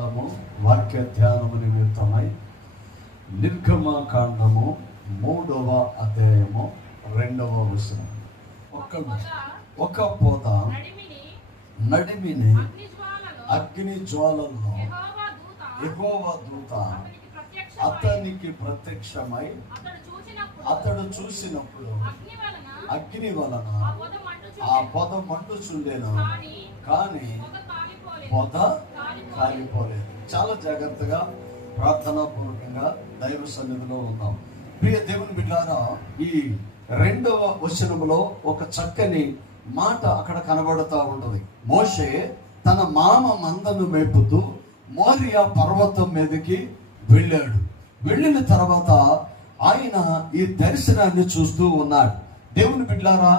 ఉదయకాలము వాక్య ధ్యానము నిమిత్తమై నిర్గమకాండము 3వ అధ్యాయము 2వ వచనం. ఒక పొద నడిమిని అగ్ని జ్వాలల్లో యెహోవా దూత అతనికి ప్రత్యక్షమై అతడు చూసినప్పుడు అగ్ని వలన ఆ పొద మండుచుండెను, కానీ పొద కాలిపోలేదు. చాలా జాగ్రత్తగా ప్రార్థనా పూర్వకంగా దైవ సన్నిధిలో ఉన్నాం. ప్రియ దేవుని బిడ్డలారా, ఈ 2వ వచనములో ఒక చక్కని మాట అక్కడ కనబడుతూ ఉంటుంది. మోషే తన మామ మందను మేపుతూ మోరియా పర్వతం మీదకి వెళ్ళాడు. వెళ్ళిన తర్వాత ఆయన ఈ దర్శనాన్ని చూస్తూ ఉన్నాడు. దేవుని బిడ్డలారా,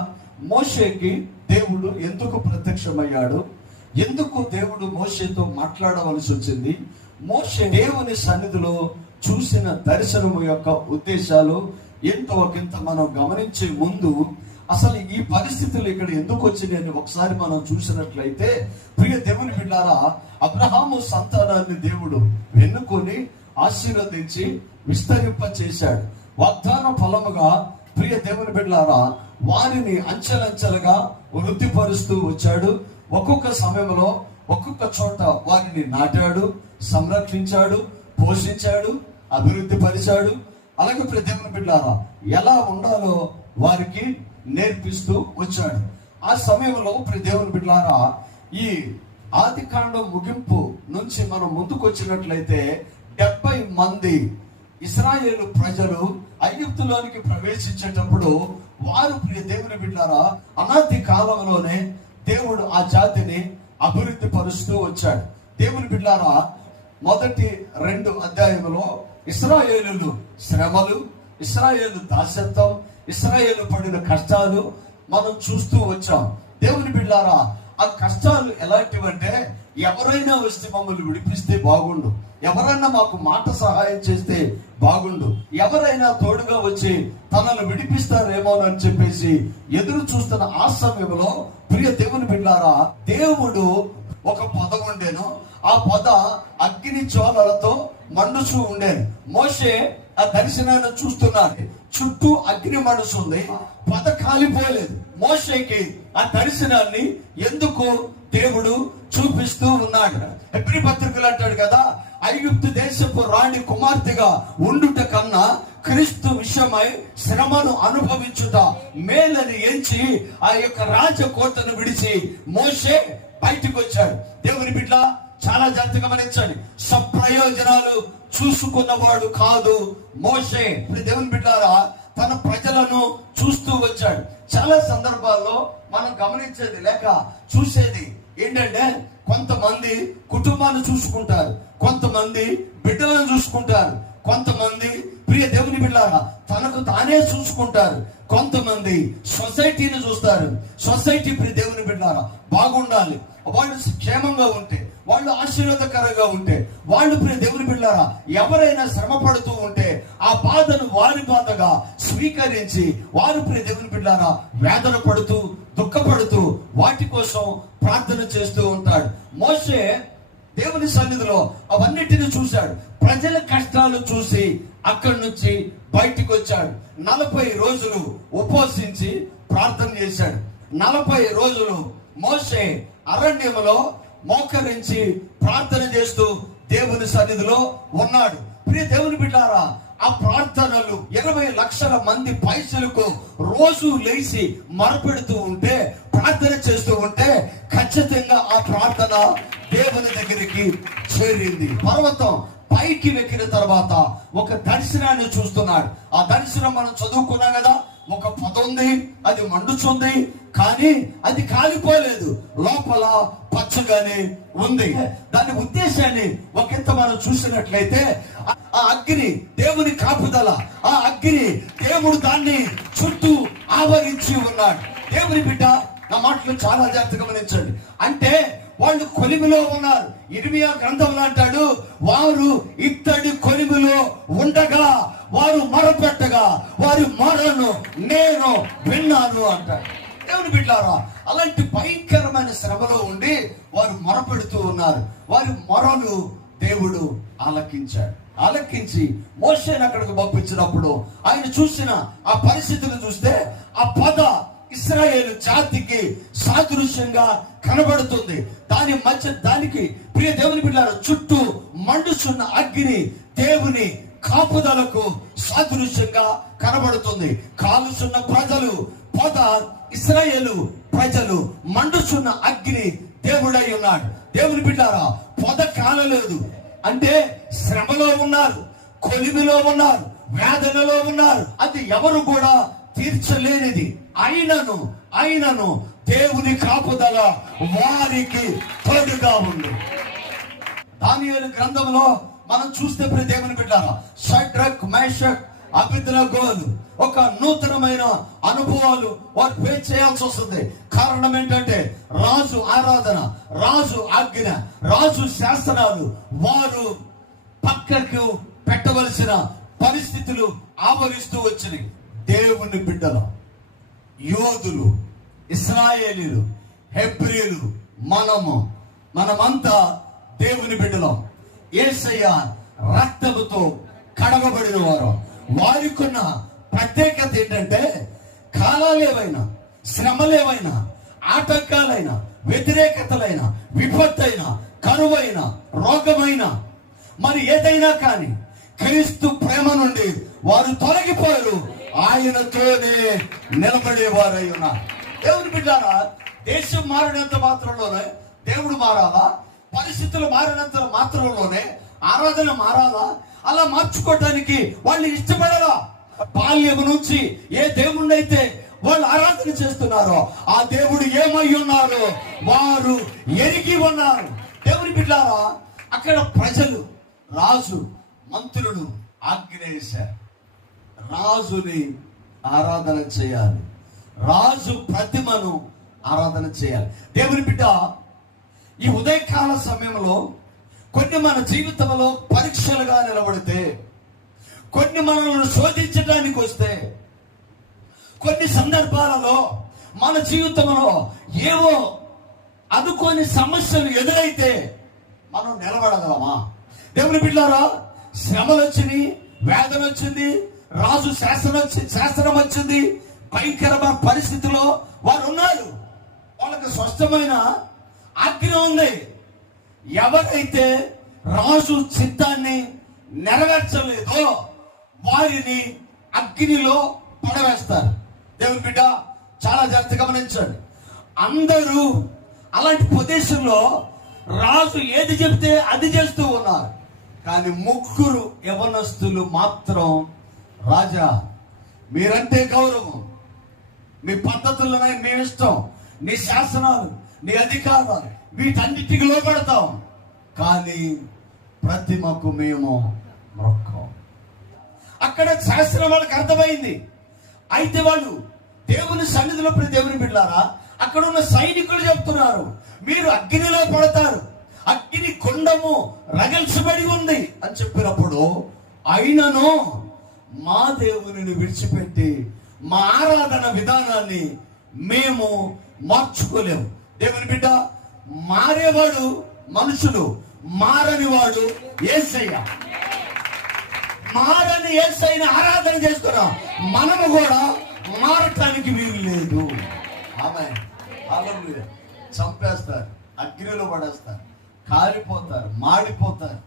మోషేకి దేవుడు ఎందుకు ప్రత్యక్షమయ్యాడు? ఎందుకు దేవుడు మోషేతో మాట్లాడవలసి వచ్చింది? మోషే దేవుని సన్నిధిలో చూసిన దర్శనము యొక్క ఉద్దేశాలు ఎంతో ఒకంత మనం గమనించే ముందు అసలు ఈ పరిస్థితులు ఇక్కడ ఎందుకు వచ్చినాయని ఒకసారి మనం చూసినట్లయితే, ప్రియ దేవుని బిడ్డలారా, అబ్రహాము సంతానాన్ని దేవుడు ఎన్నుకొని ఆశీర్వదించి విస్తరింప చేశాడు. వాగ్దాన ఫలముగా ప్రియ దేవుని బిడ్డలారా వారిని అంచెలంచెలుగా వృద్ధిపరుస్తూ వచ్చాడు. ఒక్కొక్క సమయంలో ఒక్కొక్క చోట వారిని నాటాడు, సంరక్షించాడు, పోషించాడు, అభివృద్ధి పరిచాడు. అలాగే ప్రియ దేవుని బిడ్డలారా ఎలా ఉండాలో వారికి నేర్పిస్తూ వచ్చాడు. ఆ సమయంలో ప్రియ దేవుని బిడ్డలారా ఈ ఆదికాండం ముగింపు నుంచి మనం ముందుకు వచ్చినట్లయితే 70 మంది ఇశ్రాయేలు ప్రజలు ఐగుప్తులోనికి ప్రవేశించేటప్పుడు వారు ప్రియ దేవుని బిడ్డలారా అనాది కాలంలోనే దేవుడు ఆ జాతిని అభివృద్ధి పరుస్తూ వచ్చాడు. దేవుని బిడ్డలారా మొదటి 2 అధ్యాయములో ఇశ్రాయేలు శ్రమలు, ఇశ్రాయేలు దాస్యత్వం, ఇశ్రాయేలు పడిన కష్టాలు మనం చూస్తూ వచ్చాం. దేవుని బిడ్డలారా ఆ కష్టాలు ఎలాంటివంటే, ఎవరైనా వస్తే మమ్మల్ని విడిపిస్తే బాగుండు, ఎవరైనా మాకు మాట సహాయం చేస్తే బాగుండు, ఎవరైనా తోడుగా వచ్చి తనను విడిపిస్తారేమోనని చెప్పేసి ఎదురు చూస్తున్న ఆ సమయంలో ప్రియ దేవుని బిడ్డలారా దేవుడు ఒక పొద ఉండేను. ఆ పొద అగ్ని జ్వాలలతో మండుచూ ఉండేది. మోషే ఆ దర్శనాన్ని చూస్తున్నాడు. చుట్టూ అగ్ని మండుతుంది, పొద కాలిపోలేదు. మోషేకి ఆ దర్శనాన్ని ఎందుకు దేవుడు చూపిస్తూ ఉన్నాడు? హెబ్రీ పత్రికలు అంటాడు కదా, ఐగుప్తు దేశపు రాణి కుమార్తెగా ఉండుట కన్నా క్రీస్తు విషయమై శ్రమను అనుభవించుట మేలని ఎంచి ఆ యొక్క రాజకోటను విడిచి మోషే బయటికి వచ్చాడు. దేవుని బిడ్డ చాలా జాగ్రత్తగా గమనించండి. సప్రయోజనాలు చూసుకున్నవాడు కాదు మోషే. దేవుని బిడ్డారా తన ప్రజలను చూస్తూ వచ్చాడు. చాలా సందర్భాల్లో మనం గమనించేది లేక చూసేది ఏంటంటే, కొంతమంది కుటుంబాన్ని చూసుకుంటారు, కొంతమంది బిడ్డలను చూసుకుంటారు, కొంతమంది ప్రియ దేవుని బిడ్డలారా తనకు తానే చూసుకుంటారు, కొంతమంది సొసైటీని చూస్తారు. సొసైటీ ప్రియ దేవుని బిడ్డలారా బాగుండాలి, వాళ్ళు క్షేమంగా ఉంటే, వాళ్ళు ఆశీర్వాదకరంగా ఉంటే, వాళ్ళు ప్రియ దేవుని బిడ్డలారా ఎవరైనా శ్రమ పడుతూ ఉంటే ఆ బాధను వారి బాధగా స్వీకరించి వారు ప్రియ దేవుని బిడ్డలారా వేదన పడుతూ దుఃఖపడుతూ వాటి కోసం ప్రార్థన చేస్తూ ఉంటాడు. మోషే దేవుని సన్నిధిలో అవన్నిటిని చూశాడు. ప్రజల కష్టాలు చూసి అక్కడి నుంచి బయటికి వచ్చాడు. 40 రోజులు ఉపవసించి ప్రార్థన చేశాడు. 40 రోజులు మోషే అరణ్యములో మోకరించి ప్రార్థన చేస్తూ దేవుని సన్నిధిలో ఉన్నాడు. ప్రియ దేవుని బిడ్డారా ఆ ప్రార్థనలు 20 లక్షల మంది పైసలకు రోజు లేచి మరపెడుతూ ఉంటే, ప్రార్థన చేస్తూ ఉంటే ఖచ్చితంగా ఆ ప్రార్థన దేవుని దగ్గరికి చేరింది. పర్వతం పైకి వెక్కిన తర్వాత ఒక దర్శనాన్ని చూస్తున్నాడు. ఆ దర్శనం మనం చదువుకున్నాం కదా, ఒక పొద ఉంది, అది మండుచుంది, కానీ అది కాలిపోలేదు, లోపల పచ్చగానే ఉంది. దాని ఉద్దేశాన్ని ఒకంత మనం చూసినట్లయితే ఆ అగ్ని దేవుని కాపుదల, ఆ అగ్ని దేవుడు దాన్ని చుట్టూ ఆవరించి ఉన్నాడు. దేవుని బిడ్డ నా మాటలు చాలా జాగ్రత్తగా గమనించండి. అంటే వాళ్ళు కొలిమిలో ఉన్నారు. ఇర్మియా గ్రంథంలో అంటాడు, వారు ఇత్తడి కొలిమిలో ఉండగా వారు మొరపెట్టగా వారి మొరను నేను విన్నాను అంటాడు. దేవుని బిడ్డలారా అలాంటి భయంకరమైన శ్రమలో ఉండి వారు మొరపెడుతూ ఉన్నారు. వారి మొరలు దేవుడు ఆలకించాడు. ఆలకించి మోషేని అక్కడికి పంపించినప్పుడు ఆయన చూసిన ఆ పరిస్థితులు చూస్తే ఆ పద ఇశ్రాయేలు జాతికి సాదృశ్యంగా కనబడుతుంది. దాని మధ్య దానికి ప్రియ దేవుని బిడ్డలారా చుట్టూ మండుచున్న అగ్ని దేవుని కాపుదలకు సాదృశ్యంగా కనబడుతుంది. కాలుచున్న ప్రజలు పొద ఇశ్రాయేలు ప్రజలు, మండుచున్న అగ్ని దేవుడై ఉన్నాడు. దేవుని బిడ్డారా పొద కాలలేదు అంటే శ్రమలో ఉన్నారు, కొలిమిలో ఉన్నారు, వేదనలో ఉన్నారు. అది ఎవరు కూడా తీర్చలేనిది. అయినను దేవుని కాపుదల వారికి తోడుగా ఉంది. దానియేలు గ్రంథంలో మనం చూస్తే ప్రియ దేవుని బిడ్డారా షడ్రక్ మేషక్ అబేద్నెగోలు ఒక నూతనమైన అనుభవాలు వారు ఫేస్ చేయాల్సి వస్తుంది. కారణం ఏంటంటే రాజు ఆరాధన, రాజు ఆజ్ఞ, రాజు శాసనాలు వారు పక్కకు పెట్టవలసిన పరిస్థితులు ఆవరిస్తూ వచ్చినాయి. దేవుని బిడ్డలు, యోధులు, ఇశ్రాయేలీలు, హెబ్రీలు, మనమంతా దేవుని బిడ్డలం. యేసయ్య రక్తముతో కడగబడిన వారు. వారికున్న ప్రత్యేకత ఏంటంటే కాలాలేవైనా, శ్రమలేవైనా, ఆటంకాలైన, వ్యతిరేకతలైన, విపత్తైన, కరువైన, రోగమైన, మరి ఏదైనా కానీ క్రీస్తు ప్రేమ నుండి వారు తొలగిపోయారు. ఆయనతోనే నిలబడేవారై ఉన్నారు. దేవుని బిడ్డారా దేశం మారినంత మాత్రంలోనే దేవుడు మారాలా? పరిస్థితులు మారినంత మాత్రంలోనే ఆరాధన మారాలా? అలా మార్చుకోవటానికి వాళ్ళు ఇష్టపడాలా? బాల్యము నుంచి ఏ దేవుణ్ణి అయితే వాళ్ళు ఆరాధన చేస్తున్నారో ఆ దేవుడు ఏమై ఉన్నారో వారు ఎరిగి ఉన్నారు. దేవుని బిడ్డారా అక్కడ ప్రజలు, రాజు, మంత్రులు ఆజ్ఞేశారు, రాజుని ఆరాధన చేయాలి, రాజు ప్రతిమను ఆరాధన చేయాలి. దేవుని బిడ్డ ఈ ఉదయకాల సమయంలో కొన్ని మన జీవితంలో పరీక్షలుగా నిలబడితే, కొన్ని మనల్ని శోధించడానికి వస్తే, కొన్ని సందర్భాలలో మన జీవితంలో ఏవో అనుకోని సమస్యలు ఎదురైతే మనం నిలబడగలమా? దేవుని బిడ్డలారా శ్రమలు వచ్చినాయి, వేదన వచ్చింది, రాజు శాసనం వచ్చింది, భయంకరమైన పరిస్థితిలో వారు ఉన్నారు. వాళ్ళకి స్పష్టమైన ఆజ్ఞ ఉంది. ఎవరైతే రాజు చిత్తాన్ని నెరవేర్చలేదో వారిని అగ్నిలో పడవేస్తారు. దేవుని బిడ్డ చాలా జాగ్రత్తగా గమనించండి. అందరూ అలాంటి ప్రదేశంలో రాజు ఏది చెప్తే అది చేస్తూ ఉన్నారు. కానీ 3 యవనస్తులు మాత్రం, రాజా మీరంటే గౌరవం, మీ పద్ధతులనే మీ ఇష్టం, నీ శాసనాలు, నీ అధికారాలు వీటన్నిటికి లోబడతాం, కానీ ప్రతిమకు మేము మొక్కం. అక్కడ శాస్త్రం వాళ్ళకి అర్థమైంది. అయితే వాళ్ళు దేవుని సన్నిధిలో దేవుని బిడ్డలారా అక్కడ ఉన్న సైనికులు చెప్తున్నారు మీరు అగ్నిలో పడతారు, అగ్ని కొండము రగల్చబడి ఉంది అని చెప్పినప్పుడు, అయినను మా దేవునిని విడిచిపెట్టి మా ఆరాధన విధానాన్ని మేము మార్చుకోలేము. దేవుని బిడ్డ మారేవాడు మనుషులు, మారని వాడు యేసయ్య. మారని యేసయ్యని ఆరాధన చేస్తున్నాం. మనము కూడా మారటానికి వీలు లేదు. ఆమేన్. హల్లెలూయా. చంపేస్తారు, అగ్నిలో పడేస్తారు, కాలిపోతారు, మాడిపోతారు,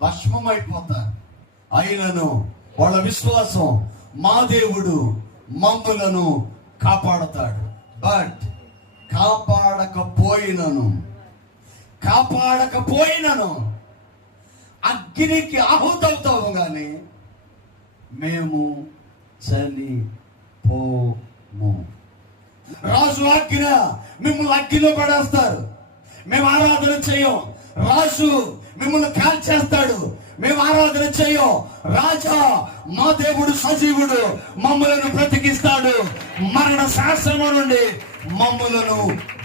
భస్మమైపోతారు. అయినను వాళ్ళ విశ్వాసం మా దేవుడు మమ్ములను కాపాడతాడు. బట్ కాపాడకపోయినను అగ్నికి ఆహుతవుతాము కానీ మేము చనిపోము. రాజు ఆజ్ఞ మిమ్మల్ని అగ్నిలో పడేస్తారు, మేము ఆరాధన చేయం. రాజు మిమ్మల్ని కాల్చేస్తాడు, మేము ఆరాధన చేయం. రాజా మా దేవుడు సజీవుడు, మమ్మలను బ్రతికిస్తాడు, మరణ శాసనము నుండి మమ్మలను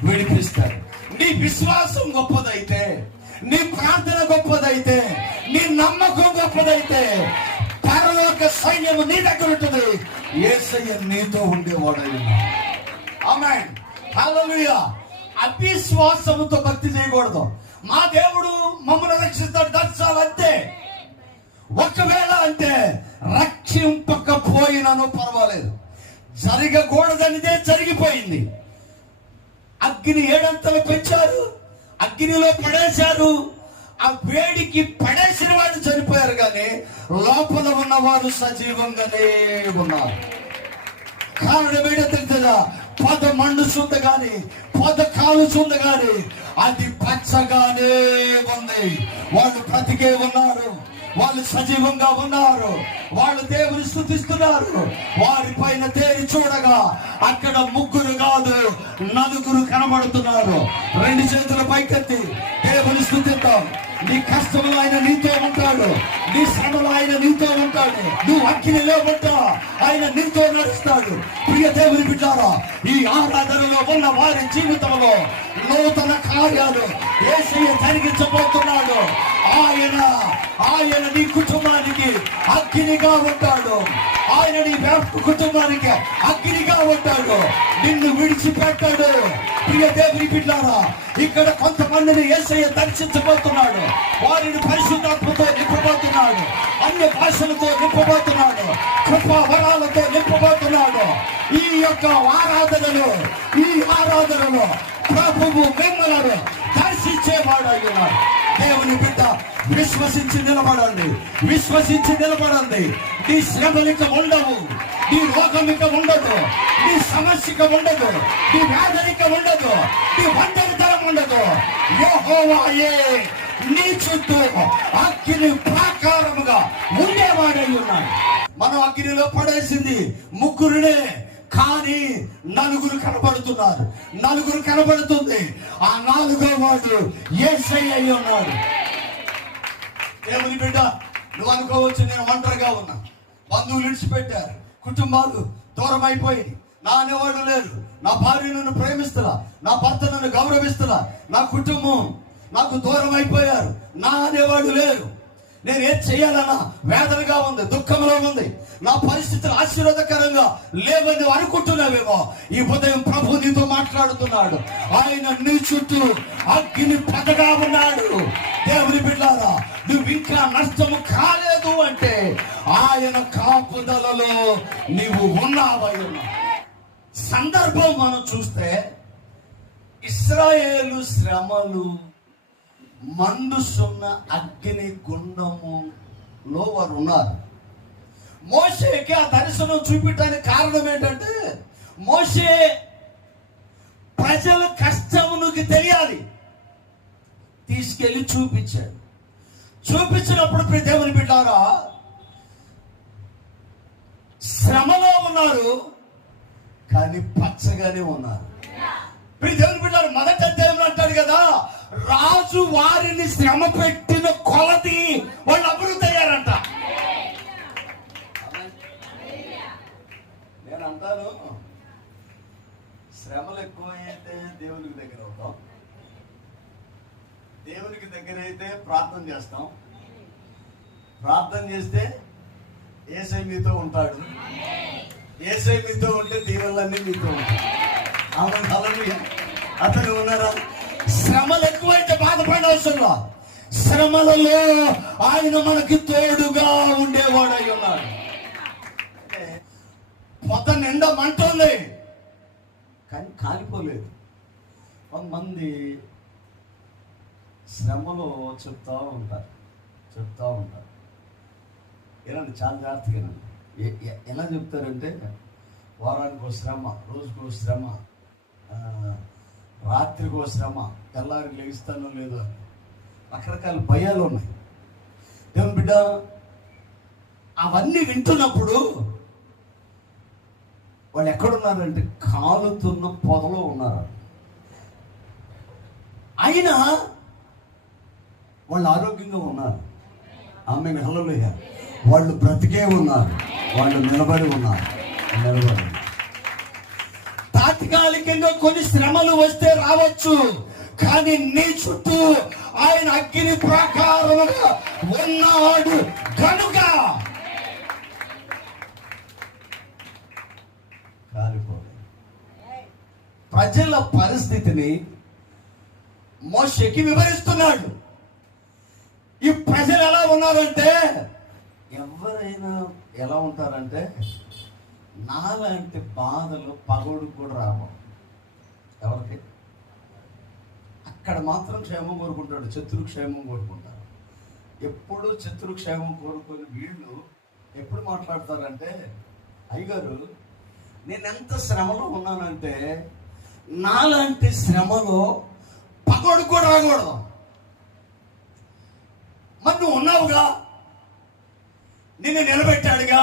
విడిపిస్తాడు. నీ విశ్వాసం గొప్పదైతే, నీ ప్రార్థన గొప్పదైతే, నీ నమ్మకం గొప్పదైతే పరలోక సైన్యము నీ దగ్గర ఉంటుంది. యేసయ్య నీతో ఉండేవాడై ఉన్నాడు. ఆమేన్. హల్లెలూయా. అవిశ్వాసముతో భక్తి చేయకూడదు, మా దేవుడు మమ్మల్ని రక్షిస్తాడు, దర్శాలు అంతే. ఒకవేళ అంటే రక్షింపకపోయినాను పర్వాలేదు, జరగకూడదనిదే జరిగిపోయింది. అగ్ని 7 అంతలు పెంచారు, అగ్నిలో పడేశారు. ఆ వేడికి పడేసిన వాళ్ళు చనిపోయారు, కానీ లోపల ఉన్నవారు సజీవంగానే ఉన్నారు. కారణం ఏంటో తెలుసా? పొద మండుతుంది కానీ, పొద కాలుతుంది కానీ అది పచ్చగానే ఉంది. వాళ్ళు బ్రతికే ఉన్నారు, వాళ్ళు సజీవంగా ఉన్నారు, వాళ్ళు దేవుని స్తుతిస్తున్నారు. వారి పైన తేరి చూడగా అక్కడ 3 కాదు 4 కనబడుతున్నారు. 2 చేతుల పైకెత్తి దేవుని స్తుతిద్దాం. నీ కష్టంలో ఆయన నీతో ఉంటాడు, నీ శ్రమలో ఆయన నీతో ఉంటాడు, నువ్వు అగ్నిలో ఉంటా ఆయన నీతో నడుస్తాడు. ప్రియ దేవుని బిడ్డారా, ఈ ఆరాధనలో ఉన్న వారి జీవితంలో నూతన కార్యాలు యేసయ్య జరిగించబోతున్నాడు. ఆయన నీ కుటుంబానికి అగ్నిగా ఉంటాడు, ఆయన నీ కుటుంబానికి అగ్నిగా ఉంటాడు, నిన్ను విడిచిపెట్టాడు. ప్రియ దేవుని బిడ్డారా, ఇక్కడ కొంతమందిని యేసయ్య దర్శించబోతున్నాడు, వారిని పరిశుద్ధాత్మతో నింపబోతున్నాడు, అన్య భాషలతో నింపబోతున్నాడు, కృపా వరాలతో నింపబోతున్నాడు. ఈ యొక్క ఆరాధనలో ప్రభువు మిమ్మల్ని దర్శించేవాడయ్యున్నాడు. దేవుని బిడ్డ, విశ్వసించి నిలబడండి. నీ శ్రమలిక ఉండవు, నీ రోగమిక ఉండదు, నీ సమస్యక ఉండదు, నీ వేదనిక ఉండదు, నీ ఒంటరితనం ఉండదు. యెహోవాయే నీ చుట్టూ అగ్ని ప్రాకారముగా ఉండేవాడై ఉన్నాడు. మనం అగ్నిలో పడేసింది 3 కానీ 4 కనబడుతున్నారు, 4 కనబడుతుంది. ఆ 4వ వాడు యేసయ్య అయి ఉన్నాడు. దేవుని బిడ్డ, నువ్వు అనుకోవచ్చు నేను ఒంటరిగా ఉన్నా, బంధువులు విడిచిపెట్టారు, కుటుంబాలు దూరం అయిపోయి, నా అనేవాడు లేరు, నా భార్య నన్ను ప్రేమిస్తున్నా, నా భర్త నన్ను గౌరవిస్తున్నా, నా కుటుంబం నాకు దూరం అయిపోయారు, నా అనేవాడు లేరు, నేను ఏం చేయాలన్నా వేదనగా ఉంది, దుఃఖంలో ఉంది, నా పరిస్థితులు ఆశీర్వాదకరంగా లేవని అనుకుంటున్నావేమో. ఈ ఉదయం ప్రభు నీతో మాట్లాడుతున్నాడు. ఆయన నీ చుట్టూ అగ్ని పదగా ఉన్నాడు. దేవుని బిడ్డారా, నువ్వు ఇంకా నష్టము కాలేదు అంటే ఆయన కాపుదలలో నీవు ఉన్నావై ఉన్నావు. సందర్భం మనం చూస్తే ఇశ్రాయేలు శ్రమలు మండుసున్న అగ్ని గుండములో వారు ఉన్నారు. మోషేకి ఆ దర్శనం చూపించడానికి కారణం ఏంటంటే, మోషే ప్రజల కష్టమునికి తెలియాలి, తీసుకెళ్లి చూపించాడు. చూపించినప్పుడు దేవుని బిడ్డారా, శ్రమలో ఉన్నారు కానీ పచ్చగానే ఉన్నారు. దేవుని బిడ్డారు, మొదట దేవుడు అంటాడు కదా, రాజు వారిని శ్రమ పెట్టిన కొలది వాళ్ళు అభివృద్ధి అయ్యారంట. నేను అంటాను, శ్రమలు ఎక్కువ అయితే దేవునికి దగ్గర అవుతాం, దేవునికి దగ్గర అయితే ప్రార్థన చేస్తాం, ప్రార్థన చేస్తే యేసయ్య మీతో ఉంటాడు, యేసయ్య మీతో ఉంటే దీవెనలన్నీ మీతో ఉంటాయి. అతను ఉన్నారా? శ్రమలు ఎక్కువైతే బాధపడిన అవసరంలా, శ్రమలలో ఆయన మనకి తోడుగా ఉండేవాడై ఉన్నాడు. పొద్ద నిండా మంటుంది కానీ కాలిపోలేదు. కొంతమంది శ్రమలో చెప్తా ఉంటారు. ఏనండి, చాలా జాగ్రత్తగా ఎలా చెప్తారంటే, వారానికి ఒక శ్రమ, రోజుకో శ్రమ, రాత్రికో శ్రమ, తెల్లారికి లెగిస్తానో లేదో అని రకరకాల భయాలు ఉన్నాయి. దేవుని బిడ్డ, అవన్నీ వింటున్నప్పుడు వాళ్ళు ఎక్కడున్నారంటే కాలుతున్న పొదలో ఉన్నారు. అయినా వాళ్ళు ఆరోగ్యంగా ఉన్నారు. ఆమేన్, హల్లెలూయా. వాళ్ళు బ్రతికే ఉన్నారు, వాళ్ళు నిలబడి ఉన్నారు. తాత్కాలికంగా కొన్ని శ్రమలు వస్తే రావచ్చు, కానీ నీ చుట్టూ ఆయన అగ్ని ప్రాకారముగా ఉన్నాడు కనుక కాలిపోలేదు. ప్రజల పరిస్థితిని మోషేకి వివరిస్తున్నాడు. ఈ ప్రజలు ఎలా ఉన్నారంటే, ఎవరైనా ఎలా ఉంటారంటే నాలాంటి బాధలు పగోడు కూడా రావు. ఎవరికి? అక్కడ మాత్రం క్షేమం కోరుకుంటాడు, శత్రు క్షేమం కోరుకుంటారు. ఎప్పుడు శత్రు క్షేమం కోరుకొని వీళ్ళు ఎప్పుడు మాట్లాడతారంటే, అయ్యగారు నేను ఎంత శ్రమలో ఉన్నానంటే నాలాంటి శ్రమలో పగోడు కూడా రాకూడదు. మరి నువ్వు ఉన్నావుగా, నిన్ను నిలబెట్టాడుగా,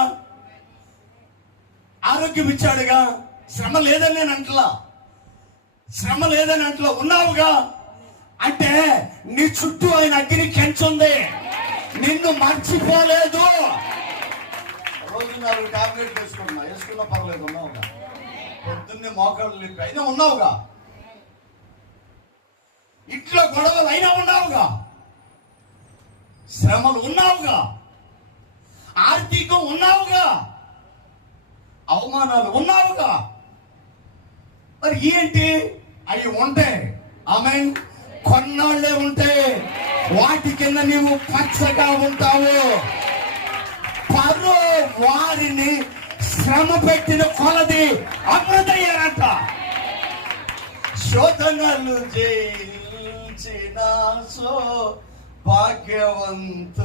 ఆరోగ్యం ఇచ్చాడుగా, శ్రమ లేదని నేను అంటలా, శ్రమ లేదని అంటలా, ఉన్నావుగా అంటే నీ చుట్టూ ఆయన అగ్ని కంచుంది, నిన్ను మర్చిపోలేదు. రోజు 4 టాబ్లెట్లు వేసుకున్నా పర్లేదు, ఉన్నావుగా. పొద్దున్నే మోకాళ్ళు లేపి అయినా ఉన్నావుగా, ఇంట్లో గొడవలు అయినా ఉన్నావుగా, శ్రమలు ఉన్నావుగా, ఆర్థికం ఉన్నావుగా, అవమానాలు ఉన్నావుగా. మరి ఏంటి అవి ఉంటే ఆమేన్, కొన్నాళ్లే ఉంటే వాటి కింద నీవు పచ్చగా ఉంటావు. పరో వారిని శ్రమ పెట్టిన కొలది అమృతయ్యారంట. శోధనలు జయించిన భాగ్యవంతుడవు,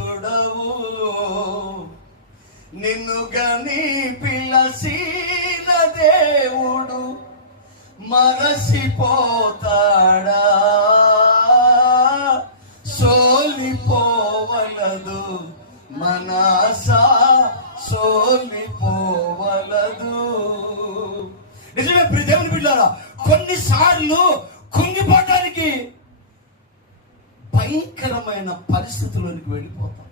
నిన్ను గని పిలసిన దేవుడు మరసిపోతాడా? సోలిపోవలదు మనసా, సోలిపోవలదు. నిజమే ప్రియ దేవుని బిడ్డలారా, కొన్నిసార్లు కుంగిపోవటానికి భయంకరమైన పరిస్థితుల్లోనికి వెళ్ళిపోతాం.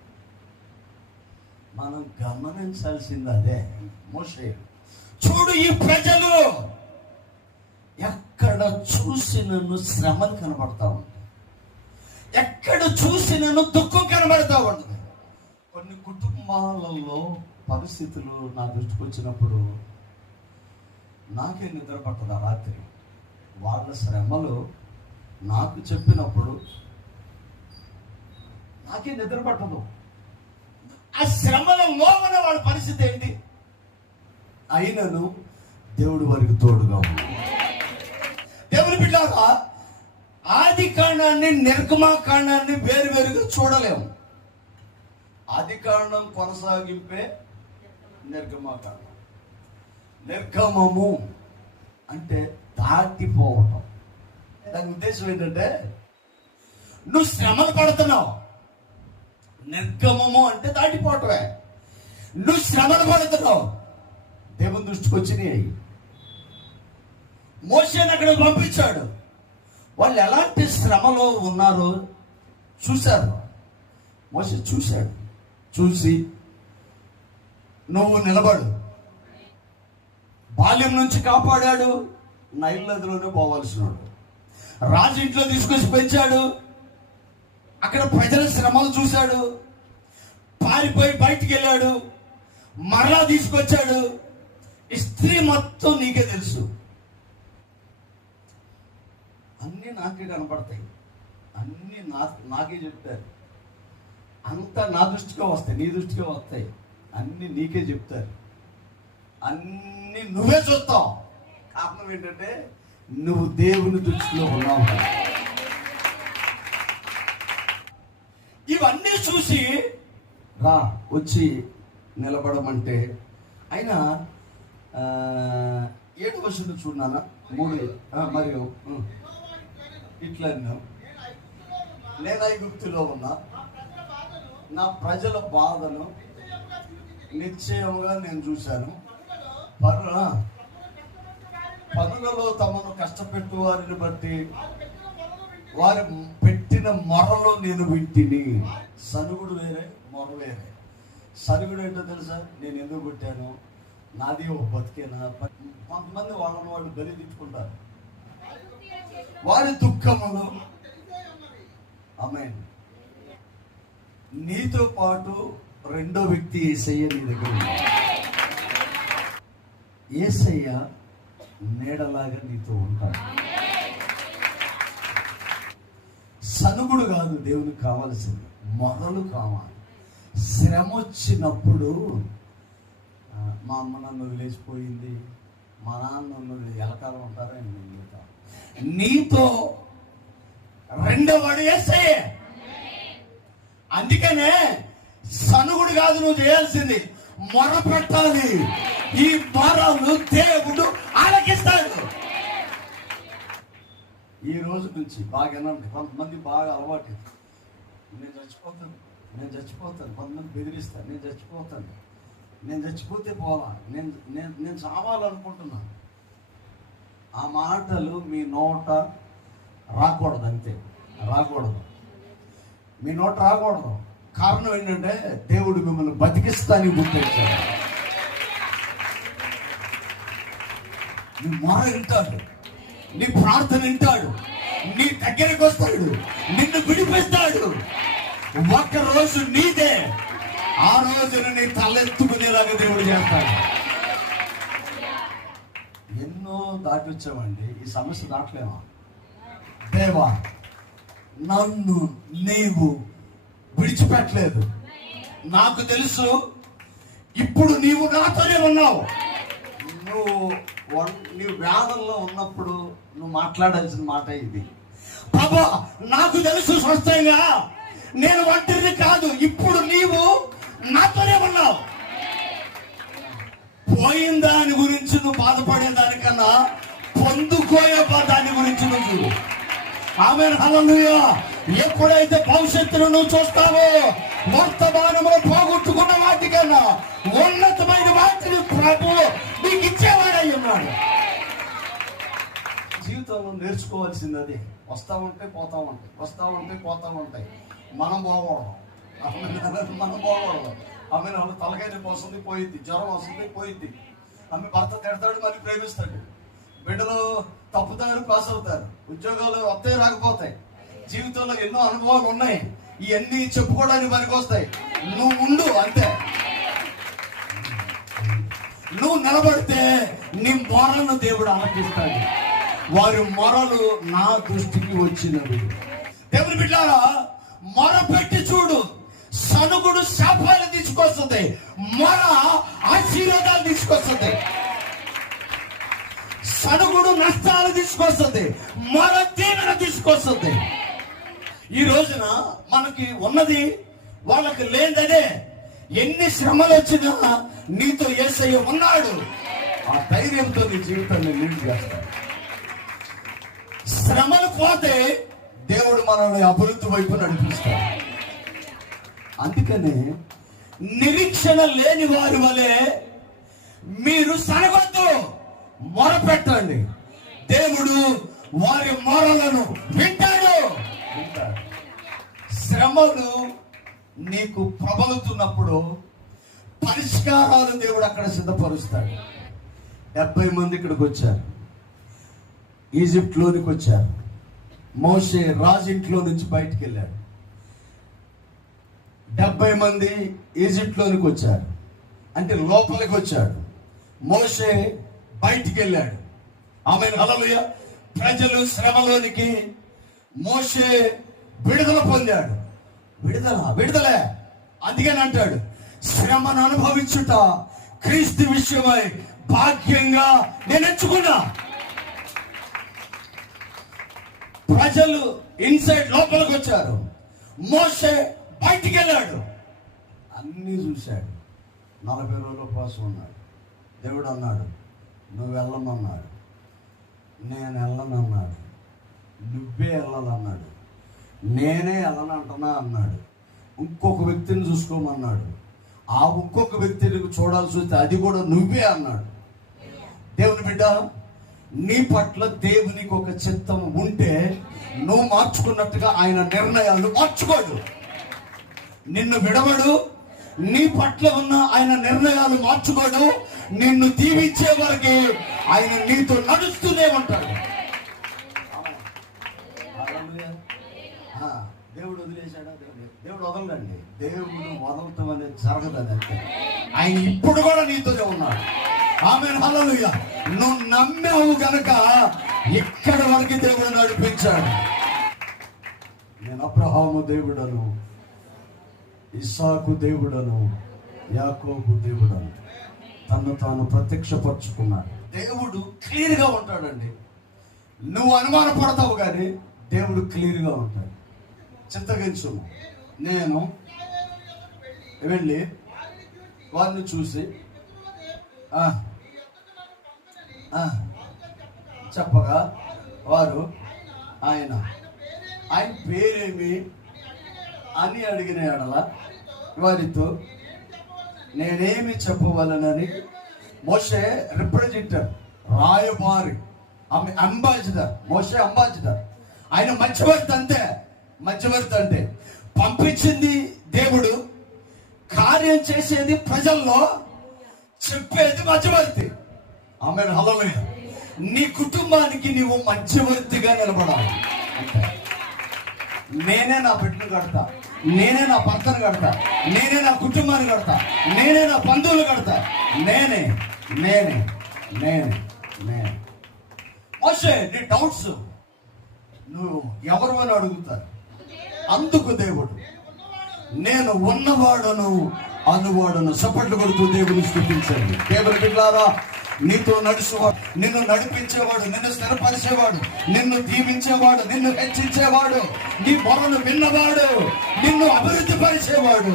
మనం గమనించాల్సింది అదే. మోషే చూడు, ఈ ప్రజలు ఎక్కడ చూసినను శ్రమలు కనబడతా ఉంటాయి, ఎక్కడ చూసినను దుఃఖం కనబడతా ఉంటుంది. కొన్ని కుటుంబాలలో పరిస్థితులు నా దృష్టికి వచ్చినప్పుడు నాకే నిద్ర పట్టదు. ఆ రాత్రి వాళ్ళ శ్రమలు నాకు చెప్పినప్పుడు నాకే నిద్ర పట్టదు. ఆ శ్రమలో లోన వాళ్ళ పరిస్థితి ఏంటి? అయినను దేవుడు వారికి తోడుగా ఉన్నాడు. దేవుని బిడ్డలారా, ఆది కాండాన్ని నిర్గమాకాండాన్ని వేరువేరుగా చూడలేము. ఆది కాండం కొనసాగింపే నిర్గమాకాండం. నిర్గమము అంటే దాటిపోవటం. దాని ఉద్దేశం ఏంటంటే, నువ్వు శ్రమలు పడుతున్నావు. నిర్గమము అంటే దాటిపోవటమే. నువ్వు శ్రమలు పడుతున్నావు, దేవుని దృష్టికి వచ్చినాయి. మోషేని అక్కడ పంపించాడు. వాళ్ళు ఎలాంటి శ్రమలో ఉన్నారో చూశారు. మోషే చూశాడు. చూసి నువ్వు నిలబడు. బాల్యం నుంచి కాపాడాడు, నైల్ నదిలోనే పోవాల్సినాడు. రాజు ఇంట్లో తీసుకొచ్చి పెంచాడు. అక్కడ ప్రజల శ్రమలు చూశాడు. పారిపోయి బయటికి వెళ్ళాడు, మరలా తీసుకొచ్చాడు. స్త్రీ మొత్తం నీకే తెలుసు. అన్నీ నాకే కనపడతాయి, అన్నీ నాకే చెప్తారు. అంతా నా దృష్టిగా వస్తాయి, నీ దృష్టిగా వస్తాయి. అన్నీ నీకే చెప్తారు, అన్నీ నువ్వే చూస్తావు. కారణం ఏంటంటే నువ్వు దేవుని దృష్టిలో ఉన్నావు. ఇవన్నీ చూసి రా వచ్చి నిలబడమంటే ఆయన 7వ వచనం చూడనా 3 మరియు ఇట్లా నేను ఐగుప్తులో ఉన్నా, నా ప్రజల బాధను నిశ్చయముగా నేను చూశాను. పనులలో తమను కష్టపెట్టు వారిని బట్టి వారి పెట్టిన మొరలో నేను వింటిని. సనుగుడు వేరే, మొర వేరే. సనుగుడు ఏంటో తెలుసా? నేను ఎందుకు పుట్టాను, నాది ఒక బతికేనా. కొంతమంది వాళ్ళని వాళ్ళు బలి తిట్టుకుంటారు. వారి దుఃఖములు ఆమేన్. నీతో పాటు రెండో వ్యక్తి యేసయ్య నీ దగ్గర ఉంది. యేసయ్య నీడలాగా నీతో ఉంటాడు. సనుగుడు కాదు దేవునికి కావాల్సింది, మొదలు కావాలి. శ్రమ వచ్చినప్పుడు మా అమ్మ నన్ను వదిలేసిపోయింది, మా నాన్న నన్ను ఎలకాలం ఉంటారా నీతో రెండవడు యేసయ్యే. అందుకనే సనుగుడు కాదు నువ్వు చేయాల్సింది, మొరపెట్టాలి. ఈ మొరలు దేవుడు ఆలకిస్తాడు. ఈ రోజు నుంచి బాగా వినండి. కొంతమంది బాగా అలవాటు, నేను చచ్చిపోతాను, నేను చచ్చిపోతాను. కొంతమంది బెదిరిస్తాను, నేను చచ్చిపోతే పోలా, నేను చావాలనుకుంటున్నాను. ఆ మాటలు మీ నోట రాకూడదు, అంతే. రాకూడదు, మీ నోట రాకూడదు. కారణం ఏంటంటే దేవుడు మిమ్మల్ని బతికిస్తానికి గుర్తించాడు. నీ మొర వింటాడు, నీ ప్రార్థన వింటాడు, నీ దగ్గరికి వస్తాడు, నిన్ను విడిపిస్తాడు. ఒక్క రోజు నీదే, ఆ రోజున నీ తలెత్తుకునేలాగా దేవుడు చేస్తాడు. ఎన్నో దాటి వచ్చామండి, ఈ సమస్య దాటలేమా? దేవా, నన్ను నీవు విడిచిపెట్టలేదు. నాకు తెలుసు ఇప్పుడు నీవు నాతోనే ఉన్నావు. నీవు వ్యాధంలో ఉన్నప్పుడు నువ్వు మాట్లాడాల్సిన మాట ఇది. ప్రభా, నాకు తెలుసు స్పష్టంగా నేను ఒంటరిని కాదు, ఇప్పుడు నీవు నాతోనే ఉన్నావు. పోయిన దాని గురించి నువ్వు బాధపడే దానికన్నా పొందుకోయే దాని గురించి నువ్వు. ఆమేన్, హల్లెలూయా. ఎప్పుడైతే భవిష్యత్తును నువ్వు చూస్తావో, వర్తమానంలో పోగొట్టుకున్న వాటికన్నా ఉన్నతమైన వాటిని ప్రభు నీకు ఇచ్చేవాడై ఉన్నాడు. జీవితంలో నేర్చుకోవాల్సింది అది. వస్తా ఉంటే పోతా ఉంటాయి, వస్తా ఉంటే పోతా ఉంటాయి. మనం పోకూడదు, మనం పోకూడదు. ఆమె తలకాయ నొప్పి వస్తుంది, పోయిద్ది. జ్వరం వస్తుంది, పోయిద్ది. ఆమె భర్త తిడతాడు, మళ్ళీ ప్రేమిస్తాడు. బిడ్డలు తప్పుతారు, పాస్ అవుతారు. ఉద్యోగాలు వస్తాయి, రాకపోతాయి. జీవితంలో ఎన్నో అనుభవాలు ఉన్నాయి. ఇవన్నీ చెప్పుకోవడానికి పనికి వస్తాయి. నువ్వు ఉండు, అంతే. నువ్వు నిలబడితే నీ మొరలను దేవుడు ఆలకిస్తాడు. వారి మొరలు నా దృష్టికి వచ్చినవి. దేవుని బిడ్డలారా, మొర పెట్టి చూడు. సనుగుడు శాపాలు తీసుకొస్తుంది, మొర ఆశీర్వాదాలు తీసుకొస్తుంది. సనుగుడు నష్టాలు తీసుకొస్తుంది, మొర దీవెన తీసుకొస్తుంది. ఈ రోజున మనకి ఉన్నది వాళ్ళకి లేదనే. ఎన్ని శ్రమలు వచ్చినా నీతో యేసయ్య ఉన్నాడు. ఆ ధైర్యంతో నీ జీవితాన్ని లీడ్ చేస్తాడు. శ్రమలు పోతే దేవుడు మనల్ని అభివృద్ధి వైపు నడిపిస్తాడు. అందుకని నిరీక్షణ లేని వారి వలె మీరు సనగొద్దు, మొరపెట్టండి. దేవుడు వారి మొరలను వింటాడు. శ్రమలు నీకు ప్రబలుతున్నప్పుడు పరిష్కారాలు దేవుడు అక్కడ సిద్ధపరుస్తాడు. 70 మంది ఇక్కడికి వచ్చారు, ఈజిప్ట్ లోనికి వచ్చారు. మోషే రాజింట్లో నుంచి బయటికి వెళ్ళాడు. 70 మంది ఈజిప్ట్ లోనికి వచ్చారు, అంటే లోపలికి వచ్చాడు. మోషే బయటికి వెళ్ళాడు. ఆమేన్, హల్లెలూయా. ప్రజలు శ్రమలోనికి, మోషే విడుదల పొందాడు. విడుదలే. అందుకని అంటాడు, శ్రమను అనుభవించుట క్రీస్తు విషయమై భాగ్యంగా నేను ఎంచుకున్నా. ప్రజలు ఇన్సైడ్ లోపలికి వచ్చారు, మోషే బయటికి వెళ్ళాడు. అన్నీ చూశాడు. 40 రోజుల ఉపవాసం ఉన్నాడు. దేవుడు అన్నాడు, నువ్వు వెళ్ళమన్నాడు. నేను వెళ్ళనన్నాడు. నువ్వే వెళ్ళాలన్నాడు. నేనే వెళ్ళనంటున్నా అన్నాడు. ఇంకొక వ్యక్తిని చూసుకోమన్నాడు. ఆ ఇంకొక వ్యక్తిని చూడాల్సి వస్తే అది కూడా నువ్వే అన్నాడు. దేవుని బిడ్డ, నీ పట్ల దేవునికి ఒక చిత్తం ఉంటే నువ్వు మార్చుకున్నట్టుగా ఆయన నిర్ణయాలు మార్చుకోడు. నిన్ను విడవడు. నీ పట్ల ఉన్న ఆయన నిర్ణయాలు మార్చుకోడు. నిన్ను దీవించే వరకు ఆయన నీతో నడుస్తూనే ఉంటాడు. దేవుడు వదిలేశాడా? దేవుడు వదలండి. దేవుడు వదలటం అనేది జరగదు. అంటే ఆయన ఇప్పుడు కూడా నీతోనే ఉన్నాడు. ఆమేన్, హల్లెలూయా. నువ్వు నమ్మావు గనక ఇక్కడ వరకు దేవుడు నడిపించాడు. నేను అబ్రహాము దేవుడను, ఇస్సాకు దేవుడను, యాకోబు దేవుడను తను తాను ప్రత్యక్షపరుచుకున్నాడు. దేవుడు క్లియర్గా ఉంటాడండి. నువ్వు అనుమానపడతావు కానీ దేవుడు క్లియర్గా ఉంటాడు. చింతగించు. నేను వెళ్ళి వారిని చూసి చెప్పగా వారు ఆయన పేరేమి అని అడిగిన ఎడల వారితో నేనేమి చెప్పవలనని మోషే రిప్రజెంటర్, రాయబారి, అంబాసిడర్, మోషే అంబాసిడర్, ఆయన మధ్యవర్తి అంటే పంపించింది దేవుడు, కార్యం చేసేది ప్రజల్లో, చెప్పేది మధ్యవర్తి. ఆమేన్, హల్లెలూయా. నీ కుటుంబానికి నీవు మధ్యవర్తిగా నిలబడాలి. నేనే నా బిడ్డను కడతా, నేనే నా భర్తను కడతా, నేనే నా కుటుంబాన్ని కడతా, నేనే నా బంధువులు కడతా, నేనే నేనే నేనే నేనే మోషే, నీ డౌట్స్ నువ్వు ఎవరు అని అడుగుతారు. అందుకు దేవుడు నేను ఉన్నవాడను అనువాడను. చప్పట్లు కొడుతూ దేవుని స్తుతించండి. దేవుని బిడ్డలారా, నీతో నడుచువాడు, నిన్ను నడిపించేవాడు, నిన్ను స్థిరపరిచేవాడు, నిన్ను దీవించేవాడు, నిన్ను హెచ్చించేవాడు, నీ మొరను విన్నవాడు, నిన్ను అభివృద్ధి పరిచేవాడు,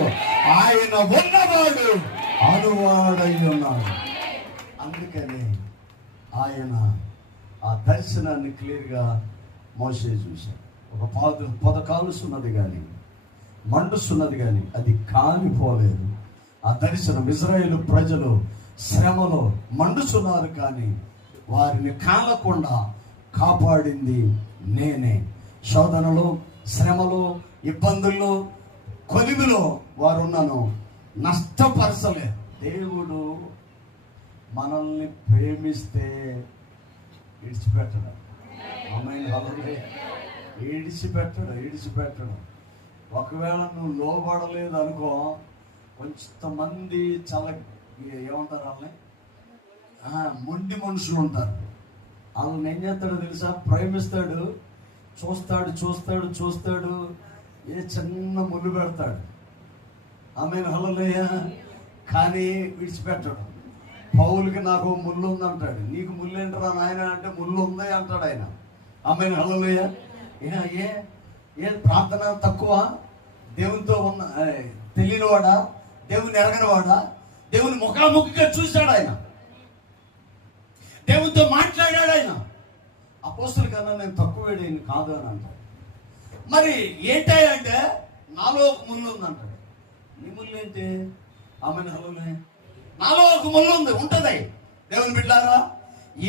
ఆయన ఉన్నవాడు అనువాడై ఉన్నాడు. అందుకని ఆయన ఆ దర్శనాన్ని క్లియర్గా మోషే చూశాడు. ఒక పొద కాలుస్తున్నది కానీ మండుస్తున్నది కానీ అది కాలిపోలేదు. ఆ దర్శనం ఇశ్రాయేలు ప్రజలు శ్రమలో మండుచున్నారు కానీ వారిని కాలకుండా కాపాడింది నేనే. శోధనలో, శ్రమలో, ఇబ్బందుల్లో, కొలిమిలో వారున్నాను నష్టపరచలే. దేవుడు మనల్ని ప్రేమిస్తే విడిచిపెట్టడం. ఆమేన్, హల్లెలూయా. విడిచిపెట్టడం. ఒకవేళ నువ్వు లోబడలేదు అనుకో, కొంతమంది చాలా ఏమంటారు వాళ్ళని, మొండి మనుషులు ఉంటారు. వాళ్ళని ఏం చేస్తాడో తెలుసా? ప్రేమిస్తాడు, చూస్తాడు, ఏ చిన్న ముళ్ళు పెడతాడు. ఆమేన్, హల్లెలూయా. కానీ విడిచిపెట్టడు. పౌలుకి నాకు ముళ్ళు ఉంది అంటాడు. నీకు ముళ్ళు ఏంటరా నాయన అంటే ముళ్ళు ఉంది అంటాడు ఆయన. ఆమేన్, హల్లెలూయా. ఏ ప్రార్థన తక్కువ? దేవునితో ఉన్న తెలియనివాడా? దేవుని ఎరగనివాడా? దేవుని ముఖాముఖిగా చూశాడు ఆయన, దేవునితో మాట్లాడాడు ఆయన. అపోస్తలుల కన్నా నేను తక్కువేడేని కాదు అని అంటాడు. మరి ఏంటంటే నాలో ఒక ముళ్ళు ఉంది అంటాడు. నీ ముళ్ళు ఏంటి? ఆమెను హల్లెలూయా. నాలో ఒక ముళ్ళు ఉంటది. దేవుని బిడ్డలారా,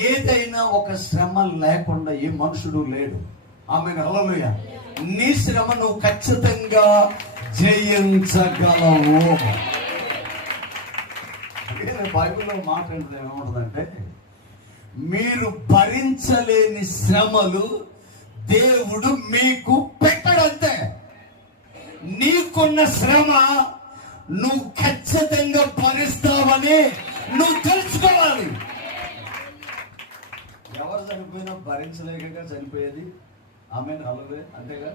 ఏదైనా ఒక శ్రమ లేకుండా ఏ మనుషుడు లేడు. ఆమెను హల్లెలూయా. నీ శ్రమ నువ్వు ఖచ్చితంగా జయించగలవు. బైబిల్లో మాట ఏమంటుందంటే, మీరు భరించలేని శ్రమలు దేవుడు మీకు పెట్టడంతే. నీకున్న శ్రమ నువ్వు ఖచ్చితంగా భరిస్తావని నువ్వు తెలుసుకోవాలి. ఎవరు చనిపోయినా భరించలేక చనిపోయేది. ఆమేన్, హల్లెలూయా. అంతేగా,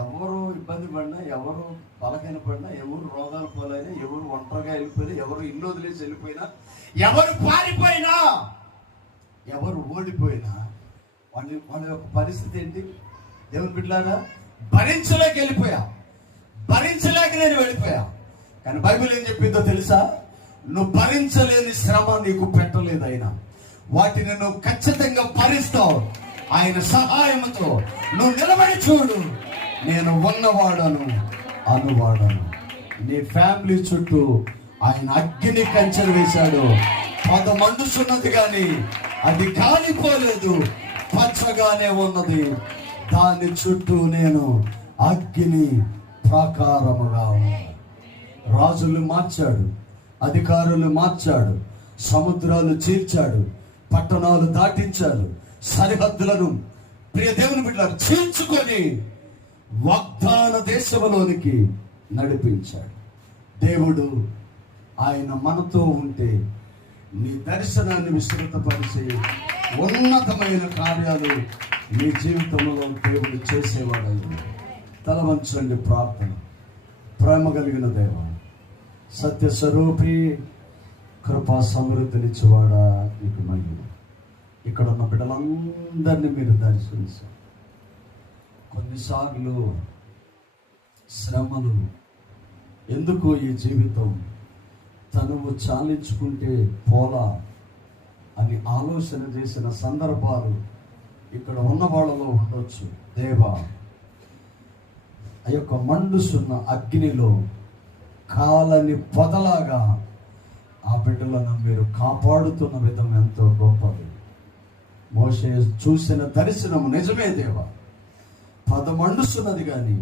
ఎవరు ఇబ్బంది పడినా, ఎవరు బలహీన పడినా, ఎవరు రోగాలు పోలైనా, ఎవరు ఒంటరిగా వెళ్ళిపోయినా, ఎవరు ఇల్లు వదిలేసి వెళ్ళిపోయినా, ఎవరు పారిపోయినా, ఎవరు ఓడిపోయినా వాళ్ళ యొక్క పరిస్థితి ఏంటి? దేవుని బిడ్డలారా, భరించలేక నేను వెళ్ళిపోయా. కానీ బైబిల్ ఏం చెప్పిందో తెలుసా? నువ్వు భరించలేని శ్రమ నీకు పెట్టలేదు ఆయన. వాటిని నువ్వు ఖచ్చితంగా భరిస్తావు. ఆయన సహాయంతో నువ్వు నిలబడి చూడు. నేను ఉన్నవాడను అనువాడను. నీ ఫ్యామిలీ చుట్టూ ఆయన అగ్ని కంచెలు వేశాడు. పొద మండుచున్నది కానీ అది కాలిపోలేదు, పచ్చగానే ఉన్నది. దాని చుట్టూ నేను అగ్ని ప్రాకారముగా ఉన్నాను. రాజులు మార్చాడు, అధికారులు మార్చాడు, సముద్రాలు చీల్చాడు, పట్టణాలు దాటించాడు, సరిహద్దులను ప్రియ దేవుని బిడ్డలు చీల్చుకొని వాగ్దాన దేశంలోనికి నడిపించాడు. దేవుడు ఆయన మనతో ఉంటే నీ దర్శనాన్ని విస్తృతపరిచి ఉన్నతమైన కార్యాలు నీ జీవితంలో దేవుడు చేసేవాడు. తల వంచండి. ప్రార్థన. ప్రేమ కలిగిన దేవ, సత్య స్వరూపి, కృపా సమృద్ధినిచ్చేవాడా, నీకు మహిమ. ఇక్కడ ఉన్న బిడ్డలందరినీ మీరు దర్శించారు. కొన్నిసార్లు శ్రమలు, ఎందుకు ఈ జీవితం తనువు చాలించుకుంటే పోలా అని ఆలోచన చేసిన సందర్భాలు ఇక్కడ ఉన్న వాళ్ళలో ఉండొచ్చు. దేవా, ఆ యొక్క మండుసున్న అగ్నిలో కాలని పొదలాగా ఆ బిడ్డలను మీరు కాపాడుతున్న విధం ఎంతో గొప్పది. మోషే చూసిన దర్శనం నిజమే దేవా. పొద మండుస్తున్నది కానీ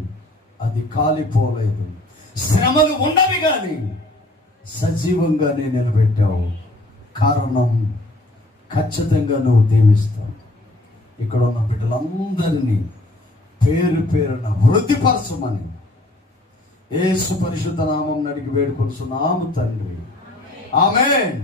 అది కాలిపోలేదు. శ్రమలు ఉన్నవి కానీ సజీవంగానే నిలబెట్టావు. కారణం ఖచ్చితంగా నువ్వు దీవిస్తావు. ఇక్కడ ఉన్న బిడ్డలందరినీ పేరు పేరున వృద్ధిపరచమని యేసు పరిశుద్ధ నామం అడిగి వేడుకొనుచున్నాము తండ్రి. ఆమేన్.